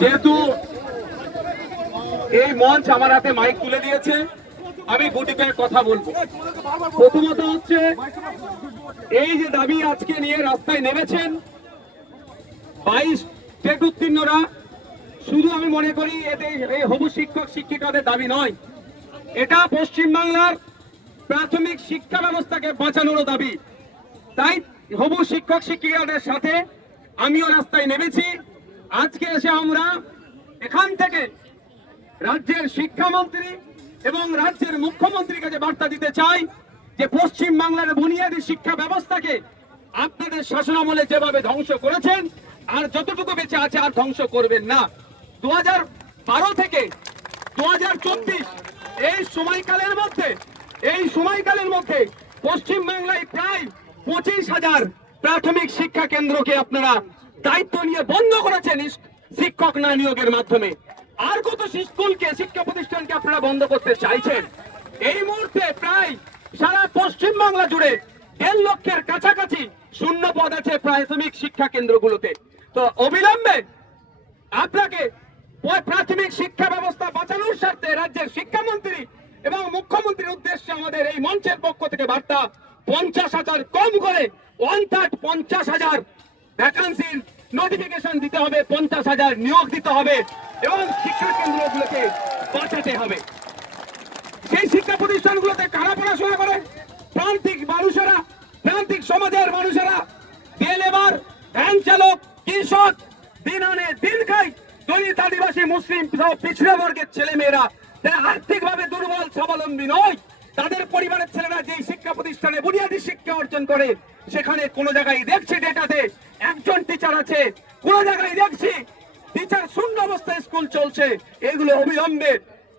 যেহেতু এই মঞ্চ আমার হাতে মাইক তুলে দিয়েছে, আমি গুটি কয়েক কথা বলব। প্রথমত হচ্ছে, এই যে দাবি আজকে নিয়ে রাস্তায় নেমেছেন বাইশ টেট উত্তীর্ণরা শুধু আমি মনে করি এতে এই হবু শিক্ষক শিক্ষিকাদের দাবি নয়, এটা পশ্চিমবাংলার প্রাথমিক শিক্ষা ব্যবস্থাকে বাঁচানোর দাবি। তাই হবু শিক্ষক শিক্ষিকাদের সাথে আমিও রাস্তায় নেমেছি। আজকে এসে আমরা এখান থেকে রাজ্যের শিক্ষামন্ত্রী এবং রাজ্যের মুখ্যমন্ত্রীর কাছে বার্তা দিতে চাই যে পশ্চিম বাংলার বুনিয়াদী শিক্ষা ব্যবস্থাকে আপনাদের শাসনামলে যেভাবে ধ্বংস করেছেন, আর যতটুকু বেঁচে আছে আর ধ্বংস করবেন না। দু বারো থেকে দু হাজার চব্বিশ, এই সময়কালের মধ্যে, এই সময়কালের মধ্যে পশ্চিম বাংলায় প্রায় পঁচিশ হাজার প্রাথমিক শিক্ষা কেন্দ্রকে আপনারা দায়িত্ব নিয়ে বন্ধ করেছেন শিক্ষক না নিয়োগের মাধ্যমে। আর কত স্কুলকে, শিক্ষা প্রতিষ্ঠানকে আপনারা বন্ধ করতে চাইছেন? এই মুহূর্তে প্রায় সারা পশ্চিম বাংলা জুড়ে দেড় লক্ষের কাছাকাছি শূন্য পদ আছে প্রাথমিক শিক্ষা কেন্দ্রগুলোতে। তো অবিলম্বে আপনাকে প্রাথমিক শিক্ষা ব্যবস্থা বাঁচানোর স্বার্থে রাজ্যের শিক্ষামন্ত্রী এবং মুখ্যমন্ত্রীর উদ্দেশ্যে আমাদের এই মঞ্চের পক্ষ থেকে বার্তা, পঞ্চাশ হাজার কম করে ওয়ান থার্ড পঞ্চাশ হাজার ভ্যাকান্সির নোটিফিকেশন দিতে হবে, পঞ্চাশ হাজার নিয়োগ দিতে হবে, এবং শিক্ষা কেন্দ্রগুলোকে বাঁচাতে হবে। সেই শিক্ষা প্রতিষ্ঠানগুলোতে কারা পড়াশোনা করে? প্রান্তিক মানুষেরা, প্রান্তিক সমাজের মানুষেরা তেল এবার ভ্যান চালক, কৃষক, দিন আনে দিন খাই দলিত আদিবাসী, মুসলিম সহ পিছড়ে বর্গের ছেলে মেয়েরা যারা আর্থিকভাবে দুর্বল, স্বাবলম্বী নয়। তাদের পরিবারের ছেলেরা যেই শিক্ষা প্রতিষ্ঠানে বুনিয়াদী শিক্ষা অর্জন করে, সেখানে কোনো জায়গায় দেখছি ডেটাতে একজন টিচার আছে, কোনো জায়গায় দেখছি টিচার শূন্য অবস্থায় স্কুল চলছে, এগুলো অবিলম্বে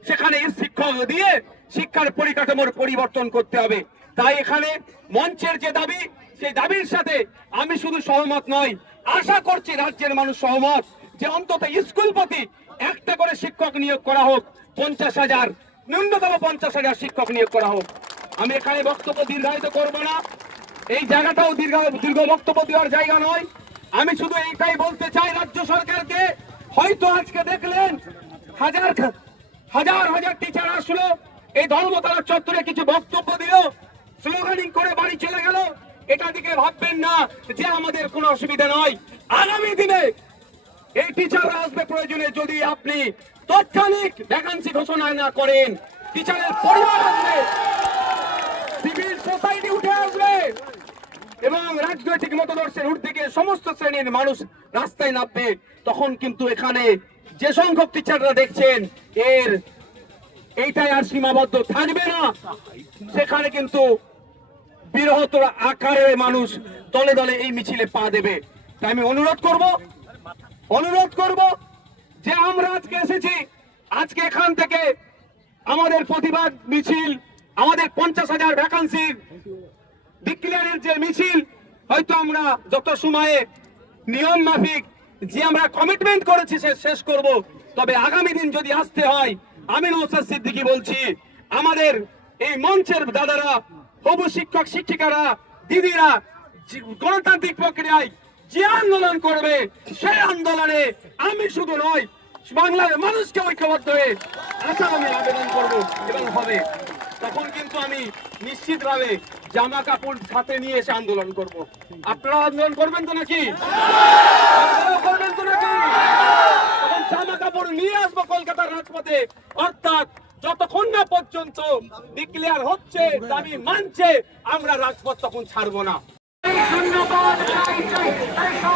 সেখানে শিক্ষক দিয়ে শিক্ষার পরিকাঠামোর পরিবর্তন করতে হবে। তাই এখানে মঞ্চের যে দাবি, সেই দাবির সাথে আমি শুধু সহমত নয় আশা করছি রাজ্যের মানুষ সহমত যে অন্তত স্কুল প্রতি একটা করে শিক্ষক নিয়োগ করা হোক, পঞ্চাশ হাজার ন্যূনতম পঞ্চাশ হাজার শিক্ষক নিয়োগ করা হোক। আমি এখানে বক্তব্য দীর্ঘায়িত করব না। এই জায়গাটাও দীর্ঘ দীর্ঘ বক্তব্য দেওয়ার জায়গা নয়। আমি শুধু এইটাই বলতে চাই রাজ্য সরকারকে, হয়তো আজকে দেখলেন হাজার হাজার হাজার টিচার আসলো। এই ধর্মতলা চত্বরে কিছু বক্তব্য দিল। স্লোগানিং করে বাড়ি চলে গেল। এটা দিকে ভাববেন না যে আমাদের কোনো অসুবিধা নয়। আগামী দিনে এই টিচাররা আসবে প্রয়োজনে যদি আপনি তৎক্ষণিক ভ্যাকান্সি ঘোষণা না করেন টিচারের পরিবার আসবে সিভিল সোসাইটি উঠে আসবে এবং রাজনৈতিক মতাদর্শের গিয়ে সমস্ত শ্রেণির মানুষ রাস্তায় নামবে। তখন কিন্তু এখানে যে সংখ্যক টিচাররা দেখছেন, এর এইটাই আর সীমাবদ্ধ থাকবে না। সেখানে কিন্তু বৃহত্তর আকারে মানুষ দলে দলে এই মিছিলে পা দেবে। তাই আমি অনুরোধ করব অনুরোধ করব যে আমরা আজকে এসেছি, আজকে এখান থেকে আমাদের প্রতিবাদ মিছিল, আমাদের পঞ্চাশ হাজার ভ্যাকান্সির ডিক্লেয়ারের যে মিছিল, হয়তো আমরা যত সময়ে নিয়ম মাফিক যে আমরা কমিটমেন্ট করেছি সে শেষ করব। তবে আগামী দিন যদি আসতে হয়, আমি নৌসাদ সিদ্দিকি বলছি, আমাদের এই মঞ্চের দাদারা, হবু শিক্ষক শিক্ষিকারা, দিদিরা, গণতান্ত্রিক প্রক্রিয়ায় যে আন্দোলন করবে, সেই আন্দোলনে আমি শুধু নয় বাংলার মানুষকে ঐক্যবদ্ধ হয়ে আশা আমি আবেদন করব এবং হবে। তখন কিন্তু আমি নিশ্চিতভাবে জামা কাপড় সাথে নিয়ে এসে আন্দোলন করব। আপনারা আন্দোলন করবেন তো নাকি? করবেন তো নাকি? জামা কাপড় নিয়ে আসব কলকাতার রাজপথে। অর্থাৎ যতক্ষণ না পর্যন্ত ডিক্লেয়ার হচ্ছে, দাবি মানছে, আমরা রাজপথ তখন ছাড়বো না। ধন্যবাদ সংগ্রাম চলছে চলবে